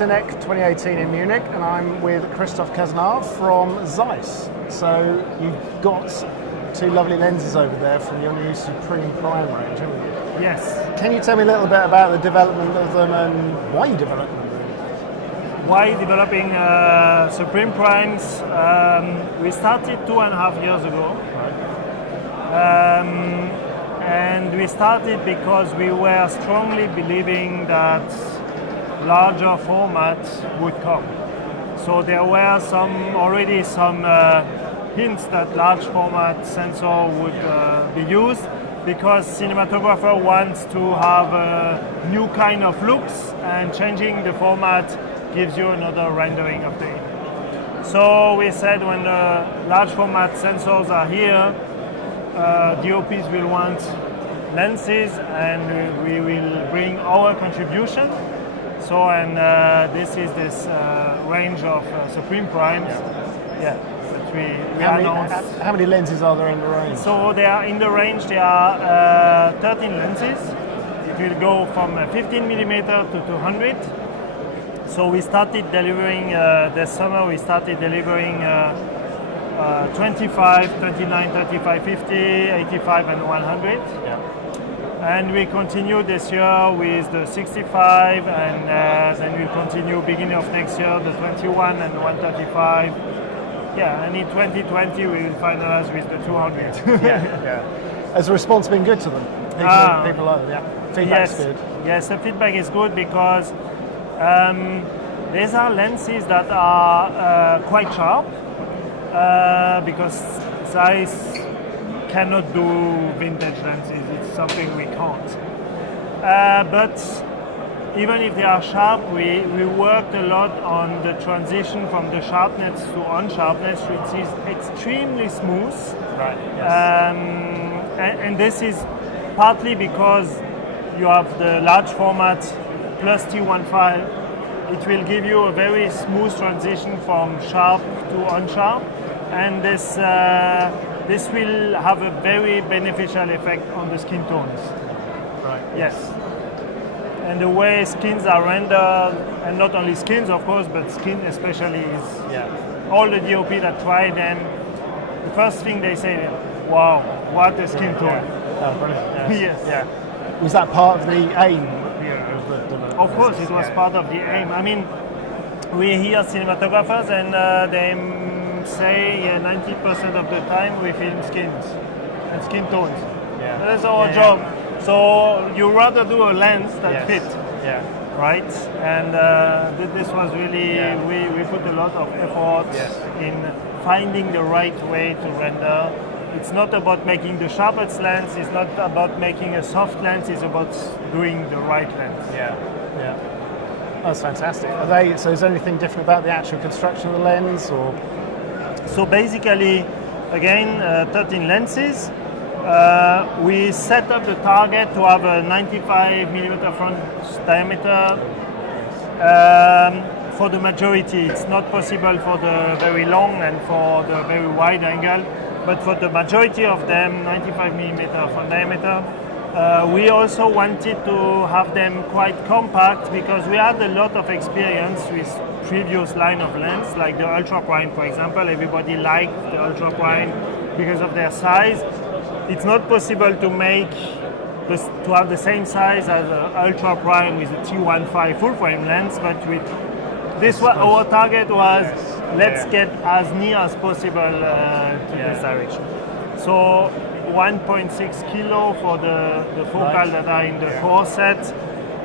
Cinec 2018 in Munich, and I'm with Christophe Casenave from Zeiss. So you've got two lovely lenses over there from your new Supreme Prime range, haven't you? Yes. Can you tell me a little bit about the development of them and why you developed them? Why developing Supreme Primes? We started 2.5 years ago. And we started because we were strongly believing that larger formats would come. So there were already some hints that large format sensor would be used because cinematographer wants to have a new kind of looks, and changing the format gives you another rendering of the image. So we said when large format sensors are here, DOPs will want lenses, and we will bring our contribution. So, and this is this range of Supreme Primes. Yeah, that we announced. How many lenses are there in the range? So they are in the range. There are 13 lenses. It will go from 15mm to 200. So we started delivering this summer. We started delivering 25, 29, 35, 50, 85, and 100. Yeah. And we continue this year with the 65, and then we'll continue beginning of next year the 21 and 135. Yeah, and in 2020 we will finalize with the 200. Yeah. Has the response been good to them? People love it, yeah. Feedback's good. Yes, the feedback is good because these are lenses that are quite sharp because Zeiss cannot do vintage lenses. It's something we can't. But even if they are sharp, we worked a lot on the transition from the sharpness to unsharpness, which is extremely smooth. Right. Yes. And this is partly because you have the large format plus T15. It will give you a very smooth transition from sharp to unsharp, and this will have a very beneficial effect on the skin tones. Right. Yes. And the way skins are rendered, and not only skins of course, but skin especially is all the DOP that try them, the first thing they say, wow, what a skin tone. Yeah. Oh, brilliant. Yes. Yeah. Was that part of the aim? Of course, it was part of the aim. I mean, we hear cinematographers and they say 90% of the time we film skins and skin tones. Yeah. That's our job. So you rather do a lens that fit, right? And this was really, we put a lot of effort in finding the right way to render. It's not about making the sharpest lens, it's not about making a soft lens, it's about doing the right lens. Yeah. That's fantastic. So is there anything different about the actual construction of the lens, or? So basically, again, 13 lenses. We set up the target to have a 95mm front diameter. For the majority, it's not possible for the very long and for the very wide angle, but for the majority of them, 95mm front diameter. We also wanted to have them quite compact because we had a lot of experience with previous line of lens, like the Ultra Prime, for example. Everybody liked the Ultra Prime because of their size. It's not possible to make to have the same size as an Ultra Prime with a T15 full frame lens, but with this, our target was let's get as near as possible to this direction. So 1.6 kilo for the focal that are in the core set,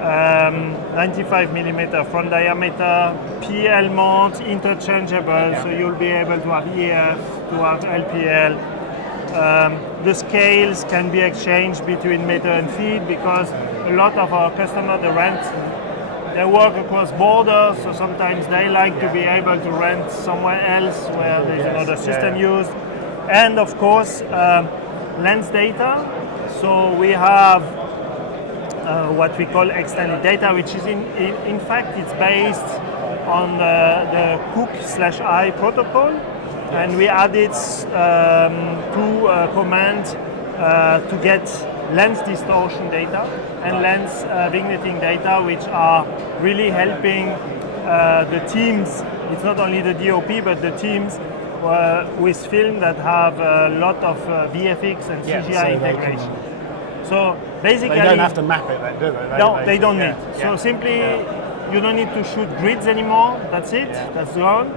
95mm front diameter, PL mount, interchangeable, so you'll be able to have EF, to have LPL. The scales can be exchanged between meter and feet because a lot of our customers, they work across borders, so sometimes they like to be able to rent somewhere else where there's another system used. And of course, lens data. So we have what we call extended data, which is in fact it's based on the Cook/I protocol, and we added two commands to get lens distortion data and lens vignetting data, which are really helping the teams, it's not only the DOP, but the teams with film that have a lot of VFX and CGI integration. So basically, they don't have to map it then, do they? No, they don't need. So simply, you don't need to shoot grids anymore. That's it. That's gone.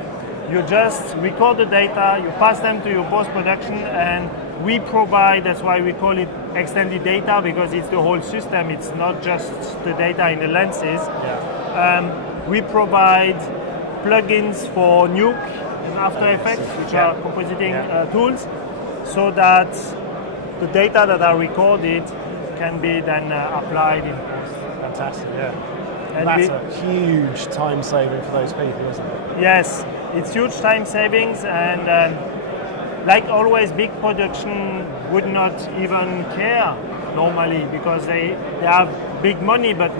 You just record the data, you pass them to your post-production, and we provide, that's why we call it extended data, because it's the whole system. It's not just the data in the lenses. We provide plugins for Nuke and After Effects, which are compositing tools, so that the data that are recorded can be then applied in post. Fantastic, And that's a huge time saving for those people, isn't it? Yes, it's huge time savings, and like always, big production would not even care normally because they have big money, but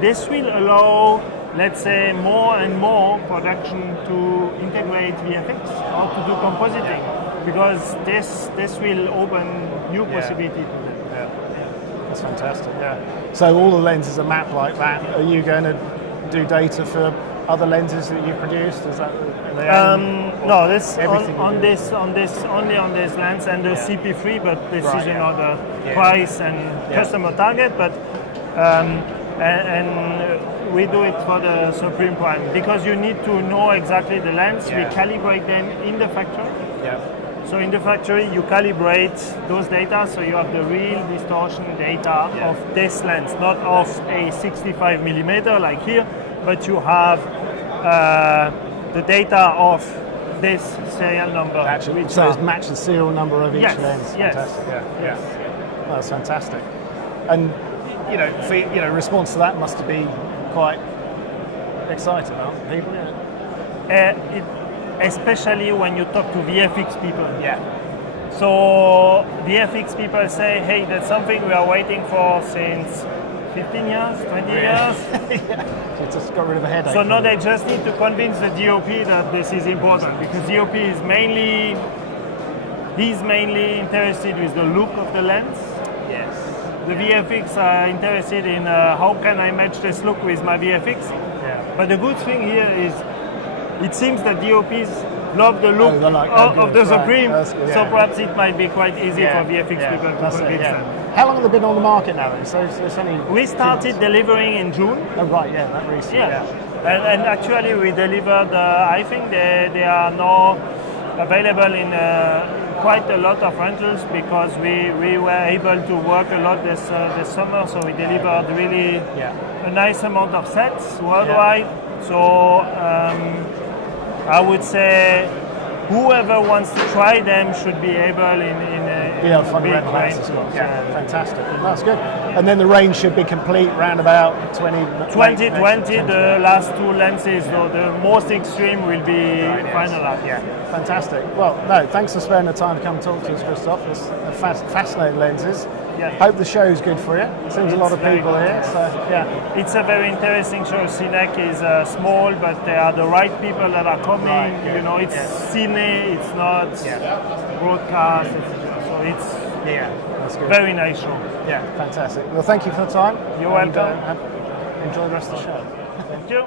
this will allow, let's say, more and more production to integrate VFX or to do compositing, because this will open new possibility to them. That's fantastic. So all the lenses are mapped like that. Are you going to do data for other lenses that you've produced? Is that no? This on this only on this lens and the CP3, but this is another price and customer target. But and we do it for the Supreme Prime because you need to know exactly the lens. We calibrate them in the factory. So in the factory, you calibrate those data, so you have the real distortion data of this lens, not of a 65 millimeter like here, but you have the data of this serial number. Actually, so it matches the serial number of each lens. Fantastic. That's fantastic. And response to that must be quite exciting, aren't people? Especially when you talk to VFX people. So VFX people say, hey, that's something we are waiting for since 15 years, 20 years. So just got rid of a headache. So now they just need to convince the DOP that this is important, because DOP is mainly interested with the look of the lens. The VFX are interested in how can I match this look with my VFX. But the good thing here is it seems that DOPs love the look of the Supreme, so perhaps it might be quite easy for VFX people to convince them. How long have they been on the market now then? So it's only we started delivering in June. Oh right, that recently. And actually we delivered, I think they are now available in quite a lot of rentals, because we were able to work a lot this summer, so we delivered really a nice amount of sets worldwide. So I would say whoever wants to try them should be able in a big range as well. Fantastic. That's good. And then the range should be complete round about 2020. The last two lenses, though, the most extreme will be finalized. Fantastic. Well, no, thanks for spending the time to come talk to us, Christophe. It's fascinating lenses. Hope the show's good for you. Seems a lot of people here. So it's a very interesting show. Cinec is small, but they are the right people that are coming. It's cine, it's not broadcast, etc. So it's that's good. Very nice show. Fantastic. Well, thank you for the time. You're welcome. Enjoy the rest of the show. Thank you.